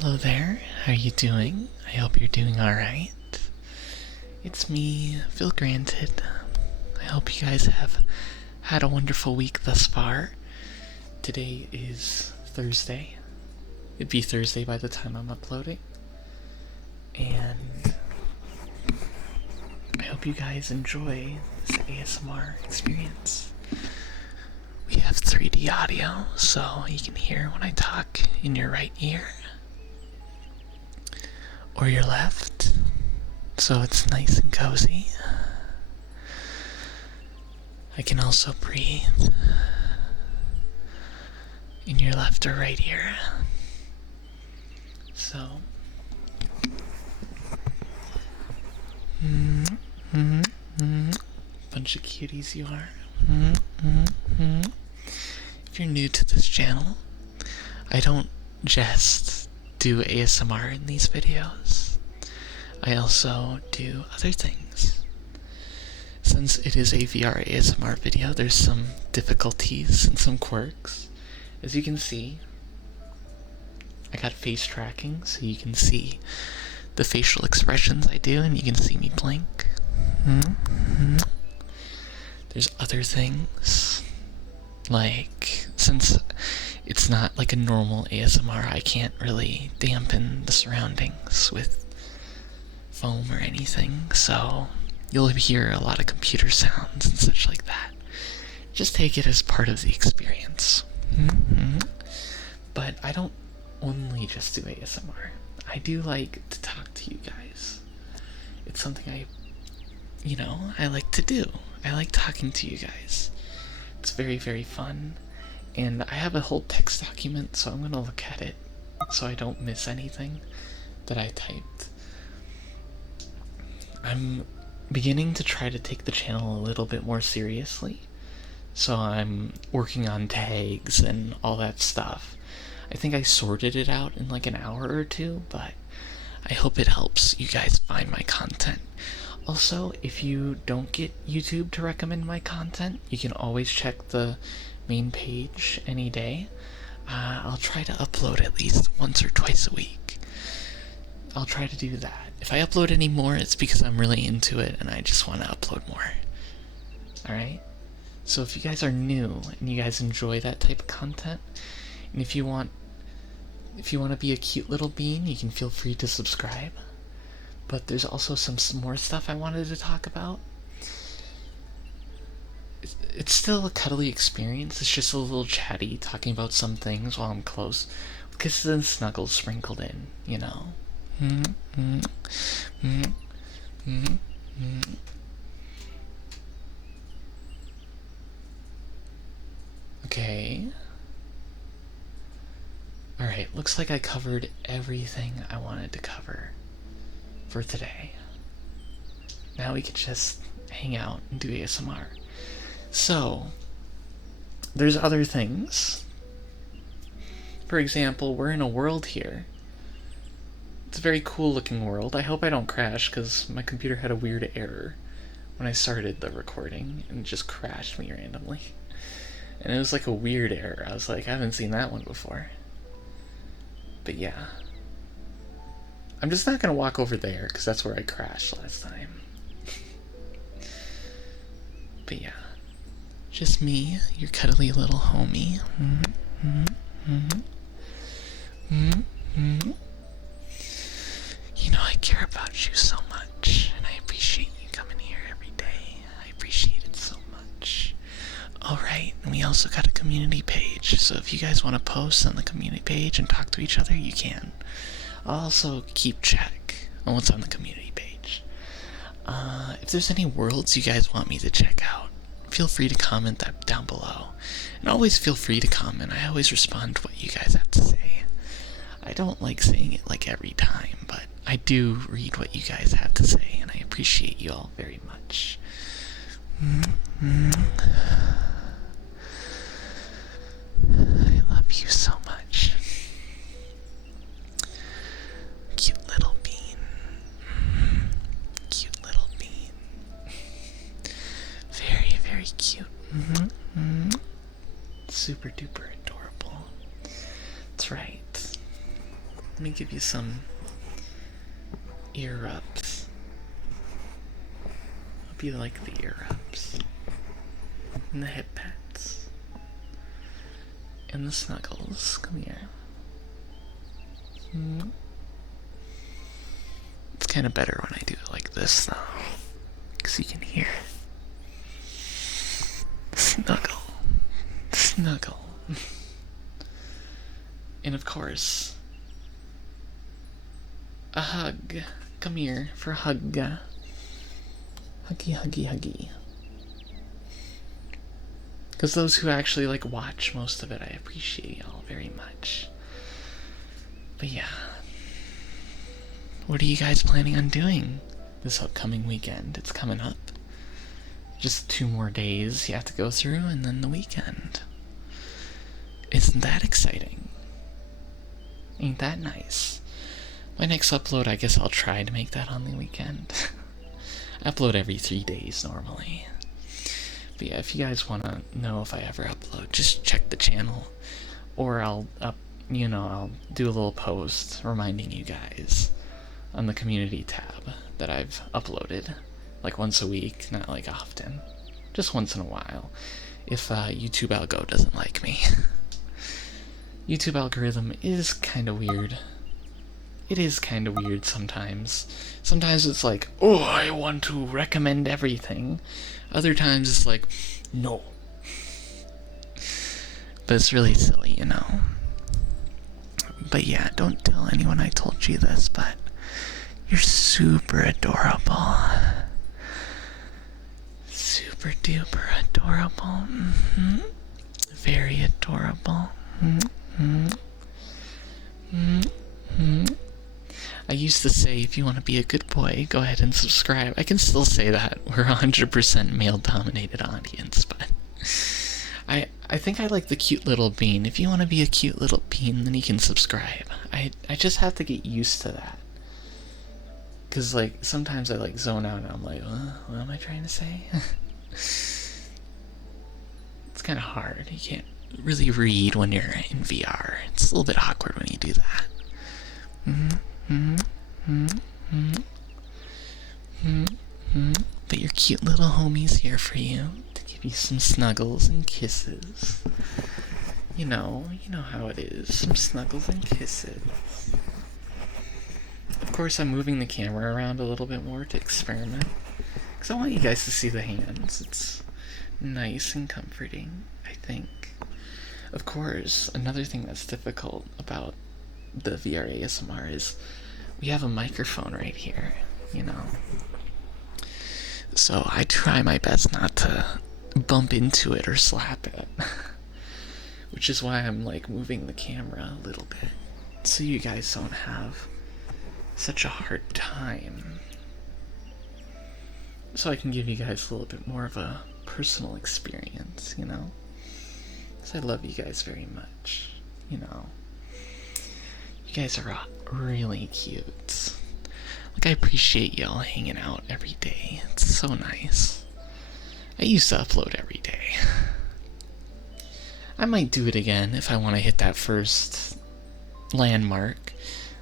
Hello there, how are you doing? I hope you're doing alright. It's me, Phil Granted. I hope you guys have had a wonderful week thus far. Today is Thursday. It'd be Thursday by the time I'm uploading. And I hope you guys enjoy this ASMR experience. We have 3D audio, so you can hear when I talk in your right ear or your left, so it's nice and cozy. I can also breathe in your left or right ear. So, bunch of cuties you are. If you're new to this channel, I don't just do ASMR in these videos. I also do other things. Since it is a VR ASMR video, there's some difficulties and some quirks. As you can see, I got face tracking, so you can see the facial expressions I do, and you can see me blink. There's other things, like, since it's not like a normal ASMR, I can't really dampen the surroundings with foam or anything, so you'll hear a lot of computer sounds and such like that. Just take it as part of the experience. But I don't only just do ASMR. I do like to talk to you guys. It's something I like to do. I like talking to you guys. It's very, very fun. And I have a whole text document, so I'm gonna look at it so I don't miss anything that I typed. I'm beginning to try to take the channel a little bit more seriously, so I'm working on tags and all that stuff. I think I sorted it out in like an hour or two, but I hope it helps you guys find my content. Also, if you don't get YouTube to recommend my content, you can always check the main page any day. I'll try to upload at least once or twice a week. I'll try to do that. If I upload any more, it's because I'm really into it and I just want to upload more. Alright? So if you guys are new and you guys enjoy that type of content, and if you want to be a cute little bean, you can feel free to subscribe. But there's also some more stuff I wanted to talk about. It's still a cuddly experience. It's just a little chatty, talking about some things while I'm close, with kisses and snuggles sprinkled in, you know. Okay. Alright, looks like I covered everything I wanted to cover for today. Now we could just hang out and do ASMR. So, there's other things. For example, we're in a world here. It's a very cool looking world. I hope I don't crash, because my computer had a weird error when I started the recording, and it just crashed me randomly. And it was like a weird error. I was like, I haven't seen that one before. But yeah. I'm just not going to walk over there, because that's where I crashed last time. But yeah. Just me, your cuddly little homie. You know, I care about you so much, and I appreciate you coming here every day. I appreciate it so much. Alright, and we also got a community page, so if you guys want to post on the community page and talk to each other, you can. I'll also keep check on what's on the community page. If there's any worlds you guys want me to check out, feel free to comment that down below. And always feel free to comment. I always respond to what you guys have to say. I don't like saying it like every time, but I do read what you guys have to say, and I appreciate you all very much. I love you so much. Cute little bean. Cute little bean. Very, very cute. Super duper adorable. That's right. Let me give you some ear rubs. Hope you like the ear rubs. And the hip pats. And the snuggles. Come here. It's kind of better when I do it like this, though. Because you can hear it. Snuggle. Snuggle. And of course, a hug. Come here for a hug. Huggy, huggy, huggy. Because those who actually watch most of it, I appreciate y'all very much. But yeah, what are you guys planning on doing this upcoming weekend? It's coming up. Just 2 more days you have to go through, and then the weekend. Isn't that exciting? Ain't that nice? My next upload, I guess I'll try to make that on the weekend. I upload every 3 days normally. But yeah, if you guys want to know if I ever upload, just check the channel. Or I'll do a little post reminding you guys on the community tab that I've uploaded. Once a week, not often. Just once in a while. If YouTube algo doesn't like me. YouTube algorithm is kind of weird. It is kind of weird sometimes. Sometimes it's oh, I want to recommend everything. Other times it's no. But it's really silly, you know. But yeah, don't tell anyone I told you this, but you're super adorable. Super duper adorable. Very adorable. I used to say, if you want to be a good boy, go ahead and subscribe. I can still say that. We're a 100% male-dominated audience, but I think I like the cute little bean. If you want to be a cute little bean, then you can subscribe. I just have to get used to that. Because, sometimes I, zone out and I'm what am I trying to say? It's kind of hard. You can't really read when you're in VR. It's a little bit awkward when you do that. But your cute little homie's here for you to give you some snuggles and kisses. You know how it is. Some snuggles and kisses. Of course, I'm moving the camera around a little bit more to experiment. Because I want you guys to see the hands. It's nice and comforting, I think. Of course, another thing that's difficult about the VR ASMR is we have a microphone right here, So I try my best not to bump into it or slap it. Which is why I'm moving the camera a little bit. So you guys don't have such a hard time. So I can give you guys a little bit more of a personal experience, Because I love you guys very much, You guys are really cute. I appreciate y'all hanging out every day. It's so nice. I used to upload every day. I might do it again if I want to hit that first landmark.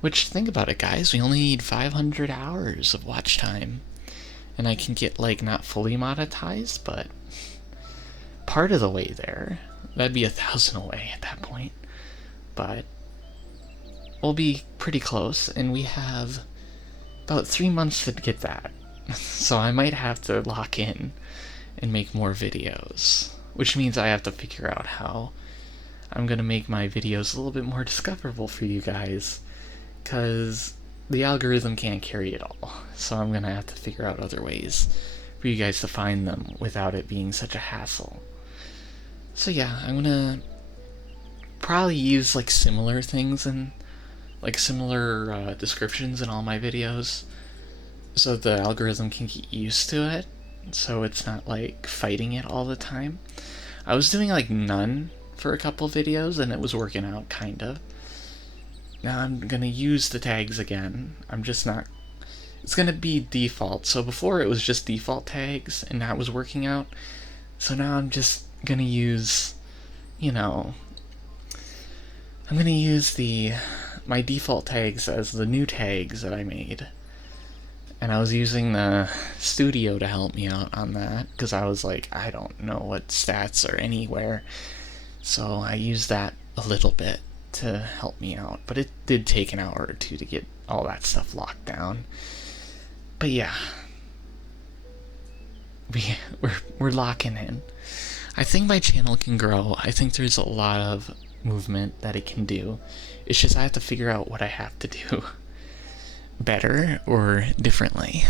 Which, think about it, guys. We only need 500 hours of watch time. And I can get, not fully monetized, but part of the way there. That'd be 1,000 away at that point. But we'll be pretty close, and we have about 3 months to get that. So I might have to lock in and make more videos. Which means I have to figure out how I'm going to make my videos a little bit more discoverable for you guys. Because the algorithm can't carry it all. So I'm going to have to figure out other ways for you guys to find them without it being such a hassle. So yeah, I'm going to probably use similar things and similar descriptions in all my videos so the algorithm can get used to it, so it's not fighting it all the time. I was doing none for a couple videos and it was working out kind of. Now I'm gonna use the tags again. I'm just not, it's gonna be default. So before it was just default tags and that was working out. So now I'm just gonna use, I'm gonna use the my default tags as the new tags that I made. And I was using the studio to help me out on that, because I was like, I don't know what stats are anywhere. So I used that a little bit to help me out. But it did take an hour or two to get all that stuff locked down. But yeah. We're locking in. I think my channel can grow. I think there's a lot of movement that it can do. It's just I have to figure out what I have to do better or differently.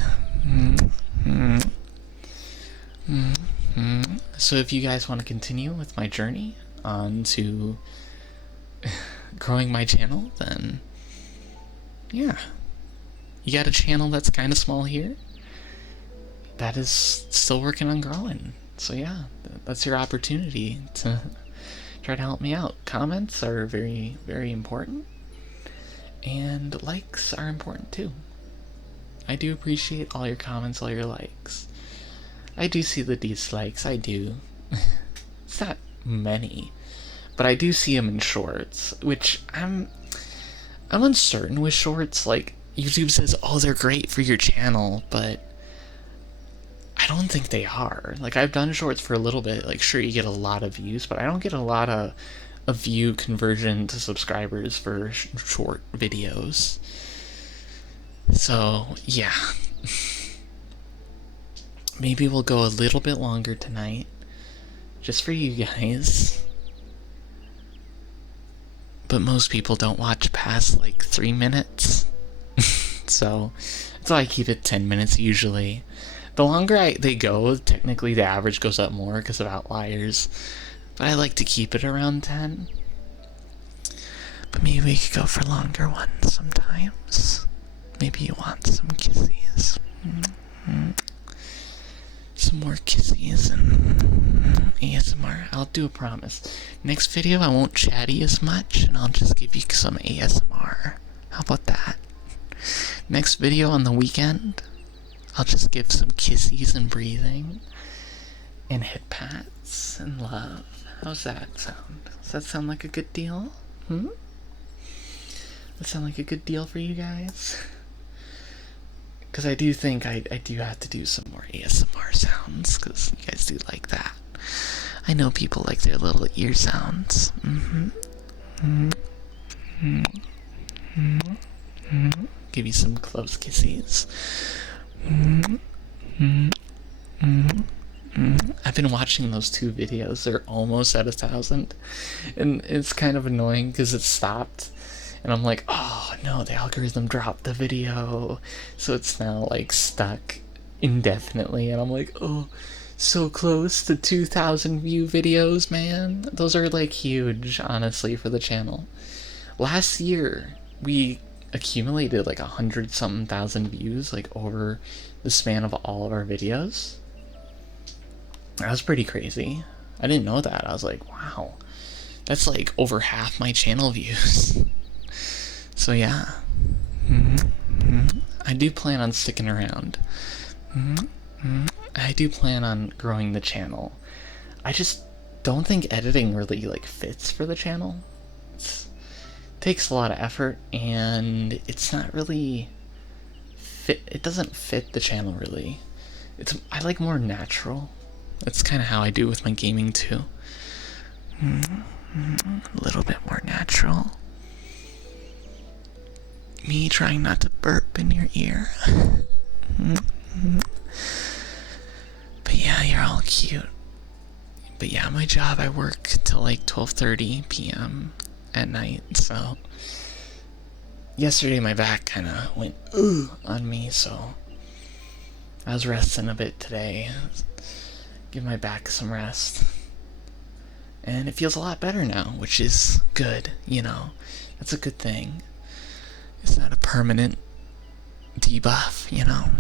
So if you guys want to continue with my journey on to growing my channel, then yeah, you got a channel that's kind of small here that is still working on growing. So yeah, that's your opportunity to try to help me out. Comments are very, very important, and likes are important too. I do appreciate all your comments, all your likes. I do see the dislikes, I do. It's not many, but I do see them in shorts, which I'm uncertain with shorts. Like, YouTube says, oh, they're great for your channel, but I don't think they are. Like, I've done shorts for a little bit. Like, sure, you get a lot of views, but I don't get a lot of view conversion to subscribers for short videos. So, yeah. Maybe we'll go a little bit longer tonight, just for you guys. But most people don't watch past, like, 3 minutes. So, that's why I keep it 10 minutes usually. The longer they go, technically the average goes up more because of outliers. But I like to keep it around 10. But maybe we could go for longer ones sometimes. Maybe you want some kisses. Some more kisses and ASMR. I'll do a promise. Next video I won't chatty as much, and I'll just give you some ASMR. How about that? Next video on the weekend, I'll just give some kisses and breathing and head pats and love. How's that sound? Does that sound like a good deal? That sound like a good deal for you guys? Because I do think I do have to do some more ASMR sounds, because you guys do like that. I know people like their little ear sounds. Give you some close kisses. I've been watching those 2 videos. They're almost at 1,000, and it's kind of annoying because it stopped, and I'm like, oh no, the algorithm dropped the video, so it's now like stuck indefinitely, and I'm like, oh, so close to 2,000 view videos, man. Those are like huge, honestly, for the channel. Last year we accumulated like 100-something thousand views, like over the span of all of our videos. That was pretty crazy. I didn't know that. I was like, wow, that's like over half my channel views. So yeah, I do plan on sticking around. I do plan on growing the channel. I just don't think editing really like fits for the channel. Takes a lot of effort, and it's not really fit. It doesn't fit the channel really. I like more natural. That's kind of how I do with my gaming too. A little bit more natural. Me trying not to burp in your ear. But yeah, you're all cute. But yeah, my job, I work till like 12:30 p.m. at night, so yesterday my back kind of went on me, so I was resting a bit today. Give my back some rest. And it feels a lot better now, which is good, you know. That's a good thing. It's not a permanent debuff, you know.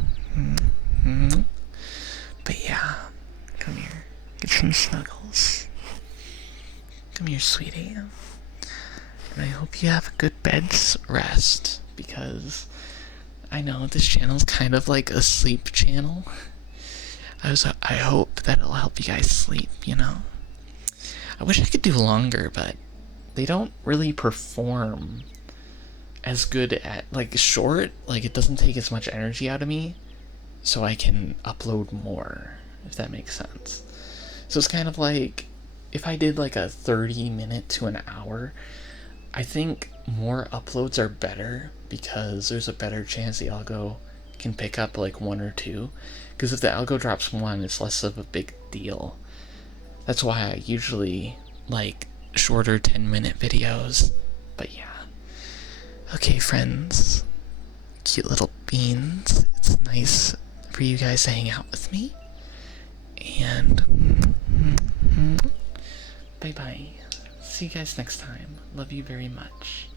But yeah, come here. Get some snuggles. Come here, sweetie. And I hope you have a good bed's rest, because I know this channel's kind of like a sleep channel. I hope that it'll help you guys sleep, you know. I wish I could do longer, but they don't really perform as good at, like, short, like, it doesn't take as much energy out of me, so I can upload more, if that makes sense. So it's kind of like, if I did like a 30-minute to an hour, I think more uploads are better because there's a better chance the algo can pick up like one or two. Because if the algo drops one, it's less of a big deal. That's why I usually like shorter 10-minute videos. But yeah. Okay, friends. Cute little beans. It's nice for you guys to hang out with me. And bye bye. See you guys next time. Love you very much.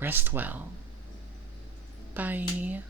Rest well. Bye.